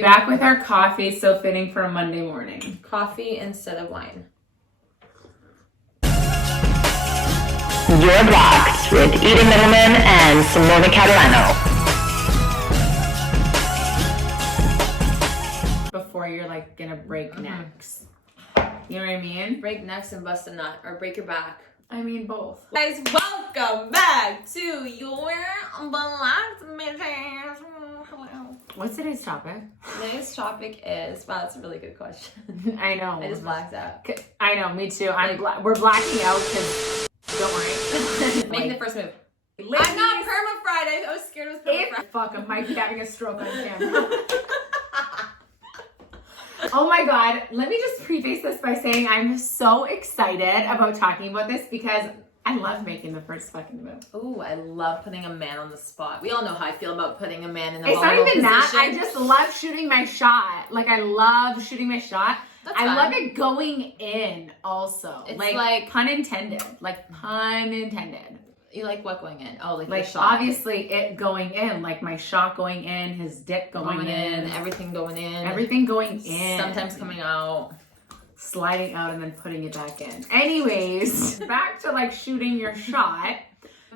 Back with our coffee, so fitting for a Monday morning. Coffee instead of wine. You're blocked with Eden Middleman and Simone Catalano. Before you're like gonna break necks. You know what I mean? Break necks and bust a nut, or break your back. I mean both. Guys, welcome back to your blocked midterms. Hello. What's today's topic? Today's topic is, wow, that's a really good question. I know. I just blacked out. I know, me too. We're blacking out because, don't worry. Making the first move. Ladies, I'm not perma-fried. I was scared it was perma-fried. Fuck, I might be having a stroke on camera. Oh my God, let me just preface this by saying I'm so excited about talking about this because I love making the first fucking move. Ooh, I love putting a man on the spot. We all know how I feel about putting a man in a It's not vulnerable even that. position. I just love shooting my shot. Like, I love shooting my shot. That's I fun. love it going in also. It's like pun intended. Like, pun intended. You like what going in? Oh, like Like, your shot. obviously it going in. Like, my shot going in, his dick going in. everything going in. Everything going in. Sometimes coming out. Sliding out and then putting it back in. Anyways, back to like shooting your shot.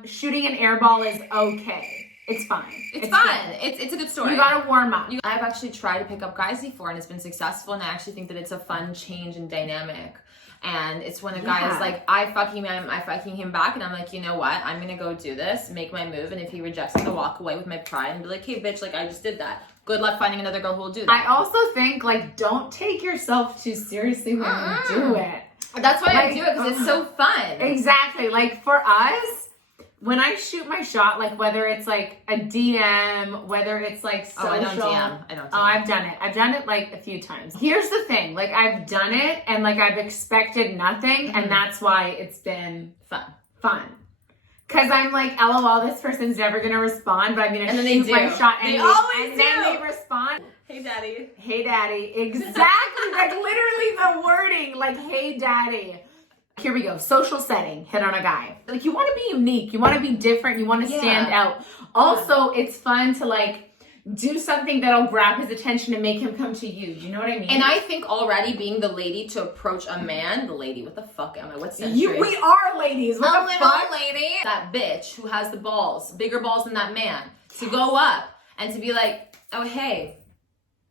Shooting an air ball is okay. It's fine. It's fun. good. It's a good story. You gotta warm up. I've actually tried to pick up guys before and it's been successful, and I actually think that it's a fun change in dynamic. And it's when a guy is like, I fucking him back, and I'm like, you know what? I'm gonna go do this, make my move, and if he rejects, I'm gonna walk away with my pride and be like, hey bitch, like I just did that. Good luck finding another girl who will do that. I also think like don't take yourself too seriously when you do it. That's why I Like, do it, because it's so fun. Exactly. Like for us, when I shoot my shot, like whether it's like a DM, whether it's like social. I don't DM. Oh, I've done it. I've done it like a few times. Here's the thing. Like I've done it and like I've expected nothing, and that's why it's been fun. Cause I'm like, LOL, this person's never gonna respond, but I'm gonna shoot my shot They anyway. always and do. then they respond. Hey daddy. Hey daddy. Exactly. Like literally the wording, like, hey daddy. Here we go. Social setting. Hit on a guy. Like you want to be unique. You want to be different. You want to stand out. Also, it's fun to like do something that'll grab his attention and make him come to you. Do you know what I mean? And I think already being the lady to approach a man, the lady, what the fuck am I? What century? We are ladies. What the fuck? Lady. That bitch who has the balls, bigger balls than that man, to go up and to be like, oh, hey.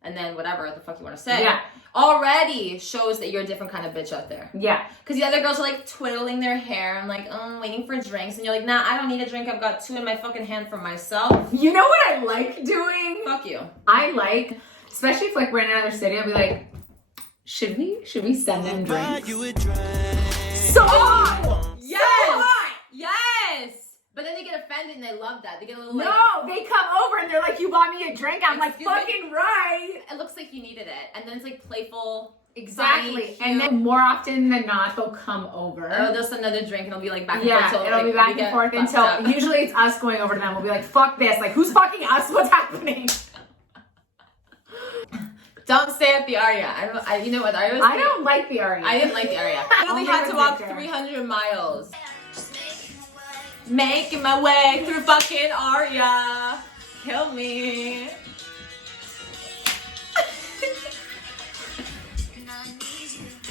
And then whatever the fuck you want to say. Yeah. Already shows that you're a different kind of bitch out there. Yeah. Because the other girls are like twiddling their hair and like, oh, I'm waiting for drinks. And you're like, nah, I don't need a drink. I've got 2 in my fucking hand for myself. You know what I like doing? Fuck you. I like, especially if like we're in another city, I'll be like, should we send them drinks? So hot! Yes! So hot! Yes! But then they get offended and they love that. They get a little like, No, they come over and they're like, you bought me a drink? I'm like, Excuse me? fucking right. it looks like you needed it. And then it's like playful. Exactly. funny, And then more often than not, they'll come over. Oh, there's another drink and it'll be like back and Yeah, forth. it'll be back and forth until usually it's us going over to them. We'll be like, fuck this. Like, who's fucking us? What's happening? Don't stay at the Aria. You know what? I don't like the Aria. I didn't like the Aria. I Only literally had to with walk Victor. 300 miles. Making my way through fucking Aria. Kill me.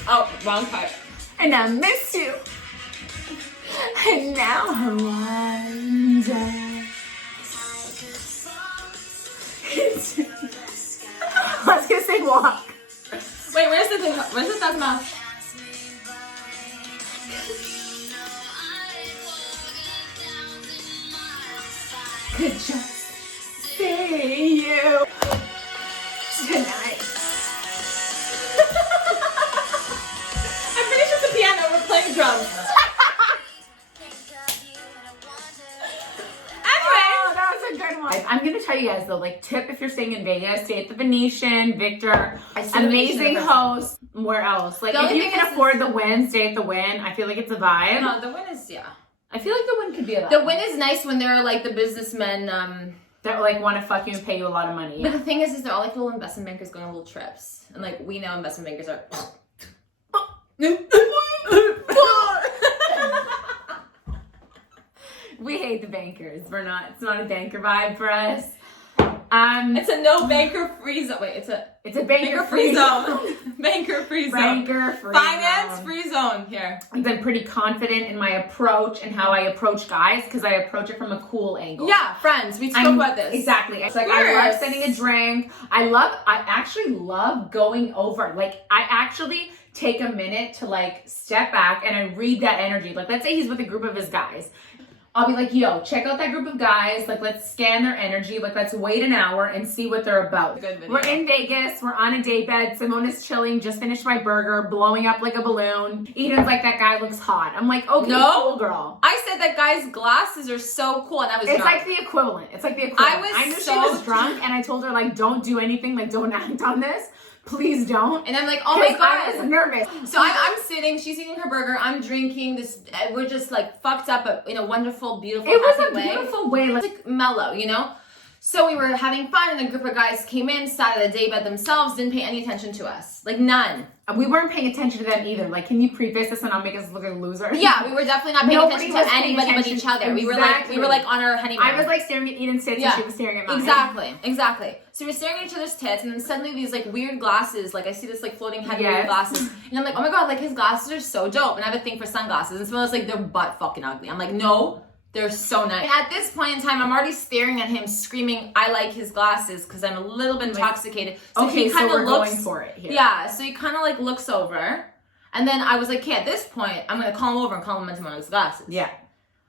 Oh, wrong part. And I miss you. And now I wonder. I was gonna say walk. Wait, where's the thing? Where's the thug mouth? Could just see you tonight. I'm pretty sure it's a piano. We're playing drums. Oh, that was a good one. I'm gonna tell you guys though, like tip if you're staying in Vegas, stay at the Venetian. Victor, amazing host. Where else? Like if you can afford the Win, stay at the Win. I feel like it's a vibe. No, the Win is, yeah. I feel like the Win could be a vibe. The Win is nice when they're like the businessmen. That like want to fuck you and pay you a lot of money. But the thing is they're all like little investment bankers going on little trips. And like we know investment bankers are. We hate the bankers. It's not a banker vibe for us. It's a no banker free zone. Wait, it's a banker free zone. Banker free zone. Banker free Finance zone. free zone here. I've been pretty confident in my approach and how I approach guys because I approach it from a cool angle. Yeah, friends. We spoke about this. Exactly. It's like I love sending a drink. I actually love going over. Like I actually take a minute to like step back and I read that energy. Like let's say he's with a group of his guys. I'll be like, yo, check out that group of guys. Like, let's scan their energy. Like, let's wait an hour and see what they're about. Good video. We're in Vegas. We're on a day bed. Simona's chilling. Just finished my burger. Blowing up like a balloon. Eden's like, that guy looks hot. I'm like, okay, cool, girl. I said that guy's glasses are so cool. And I was It's drunk. like the equivalent. I knew she was drunk. And I told her, like, don't do anything. Like, don't act on this. Please don't. And I'm like, oh my God. I was nervous. So I'm sitting, she's eating her burger, I'm drinking this, we're just like fucked up but in a wonderful, beautiful, It was happy a way. beautiful way. Like mellow, you know? So we were having fun and a group of guys came in, sat at a day bed themselves, didn't pay any attention to us. Like none. We weren't paying attention to them either. Like, can you preface this and not make us look like losers? Yeah, we were definitely not paying attention to anybody but each other. Exactly. We were like on our honeymoon. I was like staring at Eden's tits and she was staring at mine. Exactly. So we're staring at each other's tits and then suddenly these like weird glasses, like I see this like floating head weird glasses. And I'm like, oh my God, like his glasses are so dope. And I have a thing for sunglasses. And someone was like, they're butt fucking ugly. I'm like, no. They're so nice. And at this point in time, I'm already staring at him, screaming, I like his glasses because I'm a little bit intoxicated. So okay, he kind so of we're looks going for it here. Yeah, so he kind of like looks over. And then I was like, okay, at this point, I'm going to call him over and compliment him on his glasses. Yeah.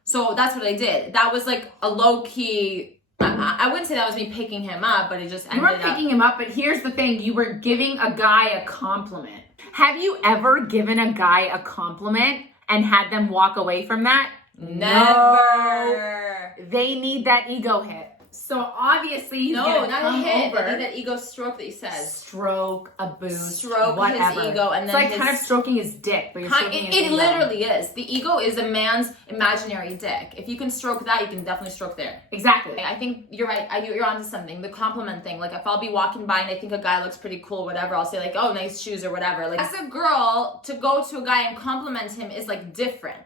So that's what I did. That was like a low-key, I wouldn't say that was me picking him up, but it just ended up. You were picking him up, but here's the thing. You were giving a guy a compliment. Have you ever given a guy a compliment and had them walk away from that? Never. They need that ego hit. So obviously he's not a hit. over. They need that ego stroke that he says. Stroke, a boost, stroke whatever. His ego, and then it's like kind of stroking his dick, but you're stroking his ego. It literally is. The ego is a man's imaginary dick. If you can stroke that, you can definitely stroke there. Exactly. I think you're right. You're onto something. The compliment thing. Like if I'll be walking by and I think a guy looks pretty cool, whatever, I'll say like, oh, nice shoes or whatever. Like as a girl, to go to a guy and compliment him is like different.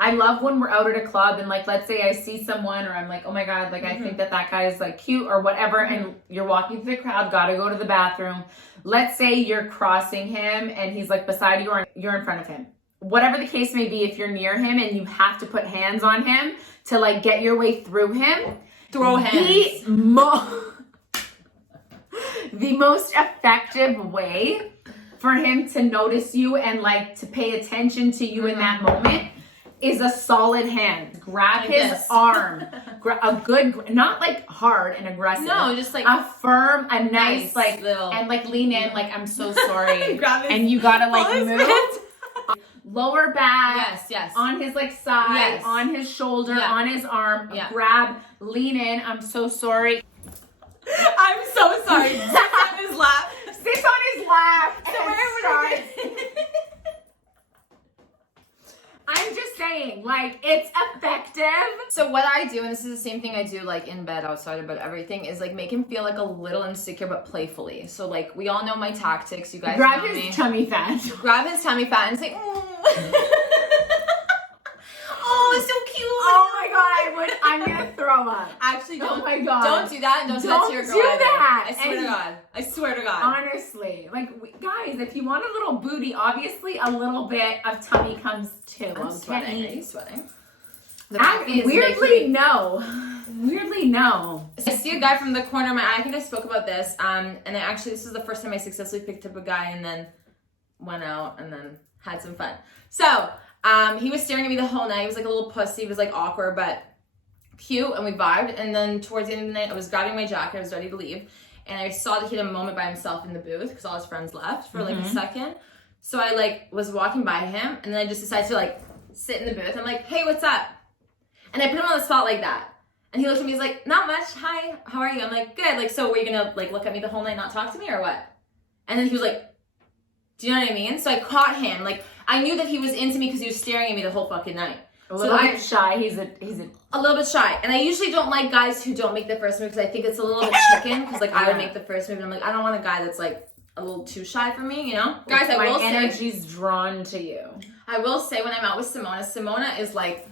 I love when we're out at a club and like, let's say I see someone or I'm like, oh my God, like I think that guy is like cute or whatever. And you're walking through the crowd, gotta go to the bathroom. Let's say you're crossing him and he's like beside you or you're in front of him. Whatever the case may be, if you're near him and you have to put hands on him to like get your way through him. Throw hands. The most effective way for him to notice you and like to pay attention to you in that moment is a solid hand. Grab like his this. arm. A good, not like hard and aggressive. No, just like a firm, a nice like little, and like lean in like I'm so sorry. Grab his, and you gotta like move. Lower back. Yes. On his like side, Yes. on his shoulder, on his arm. Yeah. Grab, lean in. I'm so sorry. I'm so sorry. Sit on his lap. Sit on his lap. So and I'm just saying, like, it's effective. So what I do, and this is the same thing I do like in bed, outside about everything, is like make him feel like a little insecure but playfully. So like we all know my tactics. You guys grab know his me. tummy fat. Grab his tummy fat and say, oh, it's so cute. Oh my God, I'm gonna throw up. Actually, don't. Oh my God. Don't do that. Don't do that to your girl. Do that. I swear to God. I swear to God. Honestly, like guys, if you want a little booty, obviously a little bit of tummy comes too. I'm sweating. Are you sweating? Weirdly, no. Weirdly, no. I see a guy from the corner of my eye. I think I spoke about this. And this was the first time I successfully picked up a guy and then went out and then had some fun. So, he was staring at me the whole night. He was like a little pussy. He was like awkward, but cute. And we vibed. And then towards the end of the night, I was grabbing my jacket. I was ready to leave. And I saw that he had a moment by himself in the booth because all his friends left for like a second. So I like was walking by him and then I just decided to like sit in the booth. I'm like, hey, what's up? And I put him on the spot like that. And he looked at me, he's like, not much. Hi, how are you? I'm like, good. Like, so were you gonna like look at me the whole night, not talk to me or what? And then he was like, do you know what I mean? So I caught him. Like, I knew that he was into me because he was staring at me the whole fucking night. A little bit shy. He's a little bit shy. And I usually don't like guys who don't make the first move because I think it's a little bit chicken. Because like I would make the first move and I'm like, I don't want a guy that's like a little too shy for me, you know? Guys, my energy's drawn to you. I will say when I'm out with Simona is like,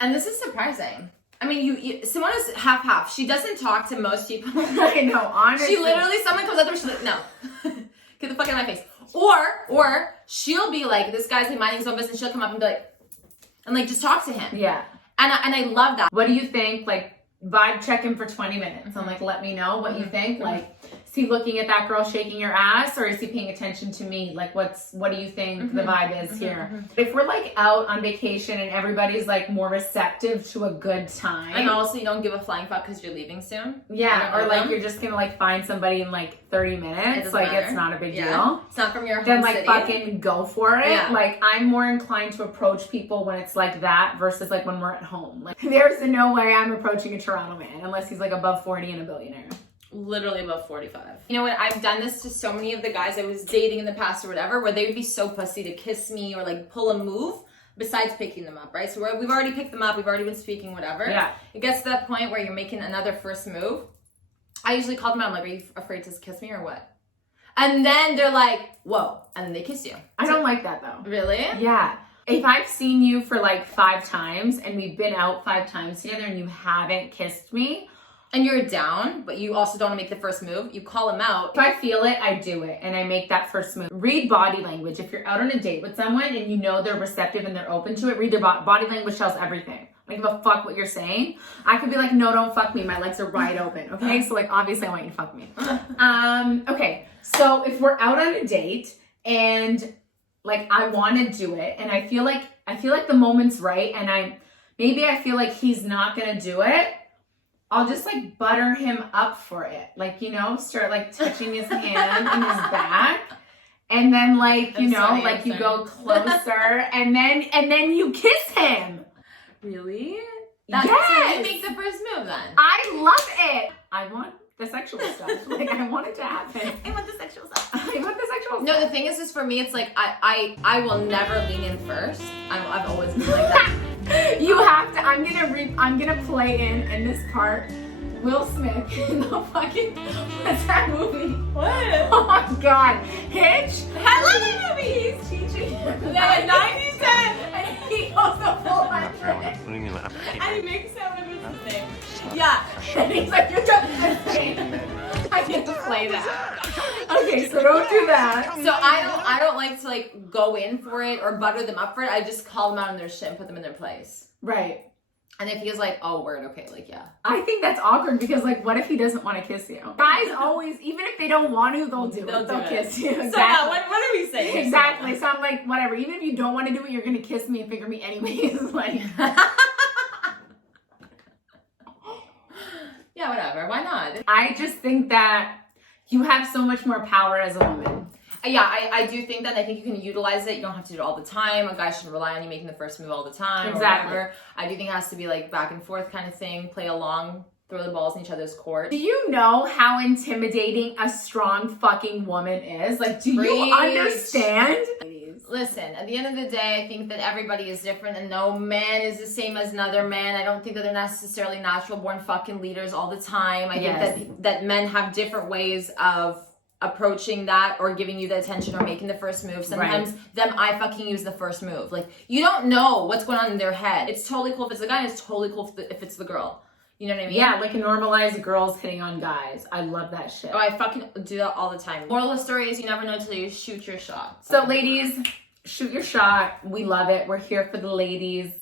and this is surprising. I mean, Simona's half. She doesn't talk to most people. I know, honestly. She literally, someone comes up to her, she's like, no. Get the fuck out of my face. Or she'll be like, this guy's like minding his own business, she'll come up and be like, and like, just talk to him. Yeah. And I love that. What do you think? Like, vibe check in for 20 minutes. I'm like, let me know what you think. Like, is he looking at that girl shaking your ass, or is he paying attention to me? Like, what do you think the vibe is here? If we're like out on vacation and everybody's like more receptive to a good time. And also you don't give a flying fuck because you're leaving soon. Yeah, or like you're just gonna like find somebody in like 30 minutes. Like matter. it's not a big deal. It's not from your home Then like city. fucking go for it. Yeah. Like I'm more inclined to approach people when it's like that versus like when we're at home. Like there's no way I'm approaching a Toronto man unless he's like above 40 and a billionaire. Literally above 45. You know what? I've done this to so many of the guys I was dating in the past or whatever, where they would be so pussy to kiss me or like pull a move besides picking them up, right? So we've already picked them up, we've already been speaking, whatever. Yeah. It gets to that point where you're making another first move. I usually call them out, I'm like, are you afraid to kiss me or what? And then they're like, whoa. And then they kiss you. I don't like that though. Really? Yeah. If I've seen you for like 5 times and we've been out 5 times together and you haven't kissed me, and you're down, but you also don't want to make the first move, you call him out. if I feel it, I do it and I make that first move. Read body language. If you're out on a date with someone and you know they're receptive and they're open to it, read their body language tells everything. I don't give a fuck what you're saying. I could be like, no, don't fuck me. My legs are wide open. Okay. So like, obviously I want you to fuck me. Okay. So if we're out on a date and like, I want to do it and I feel like the moment's right. And I feel like he's not going to do it. I'll just like butter him up for it. Like, you know, start like touching his hand and his back. And then like, you go closer and then you kiss him. Really? Yes. So you make the first move then. I love it. I want the sexual stuff. Like I want it to happen. I want the sexual stuff. I want the sexual stuff. No, the thing is for me, it's like I will never lean in first. I've always been like that. You have to. I'm gonna play in this part. Will Smith in the fucking what's that movie? What? Oh my god, Hitch. I love that movie. He's teaching him The 90s and he goes the full 100. What do you mean? I mix up with his name. Yeah. And he's like, you're just insane. I get to play that. Okay, so don't do that. So I don't like to like go in for it or butter them up for it. I just call them out on their shit and put them in their place. Right. And if he's like, oh, word, okay, like, yeah. I think that's awkward because, like, what if he doesn't want to kiss you? Guys always, even if they don't want to, they'll do it. They'll kiss you. Exactly. So yeah, what are we saying? Exactly. So I'm like, whatever. Even if you don't want to do it, you're going to kiss me and finger me anyways. Like, yeah, whatever. Why not? I just think that you have so much more power as a woman. Yeah, I do think that. I think you can utilize it. You don't have to do it all the time. A guy shouldn't rely on you making the first move all the time. Exactly. Or whatever. I do think it has to be like back and forth kind of thing. Play along, throw the balls in each other's court. Do you know how intimidating a strong fucking woman is? Like, do you understand? Listen, at the end of the day, I think that everybody is different and no man is the same as another man. I don't think that they're necessarily natural born fucking leaders all the time. I think that men have different ways of approaching that or giving you the attention or making the first move. Sometimes I fucking use the first move. Like, you don't know what's going on in their head. It's totally cool if it's the guy, and it's totally cool if it's the girl. You know what I mean? Yeah, like normalize girls hitting on guys. I love that shit. Oh, I fucking do that all the time. Moral of the story is you never know until you shoot your shot. So ladies, shoot your shot. We love it. We're here for the ladies.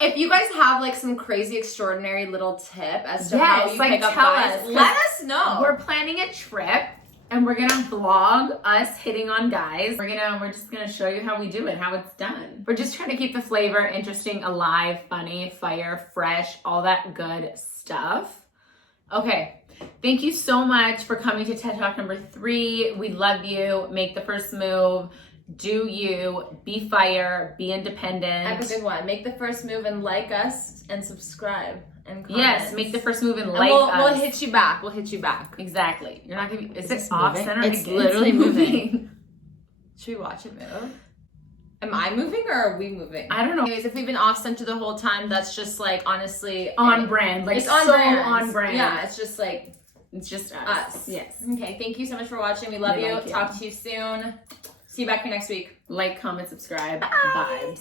If you guys have like some crazy extraordinary little tip as to how you pick up guys, let us know. We're planning a trip. And we're gonna vlog us hitting on guys. We're just gonna show you how we do it, how it's done. We're just trying to keep the flavor interesting, alive, funny, fire, fresh, all that good stuff. Okay, thank you so much for coming to TED Talk number 3. We love you. Make the first move. Do you. Be fire. Be independent. I have a good one. Make the first move and like us and subscribe. Yes, make the first move and like us. We'll hit you back. We'll hit you back. Exactly. You're not gonna be. Is it off center? It's literally moving. Should we watch it move? Am I moving or are we moving? I don't know. Anyways, if we've been off center the whole time, that's just like honestly on brand. Like it's on so brand. on brand. Yeah, it's just like it's just us. Yes. Okay. Thank you so much for watching. We love you. Like you. Talk to you soon. See you back here next week. Like, comment, subscribe. Bye. Vibes.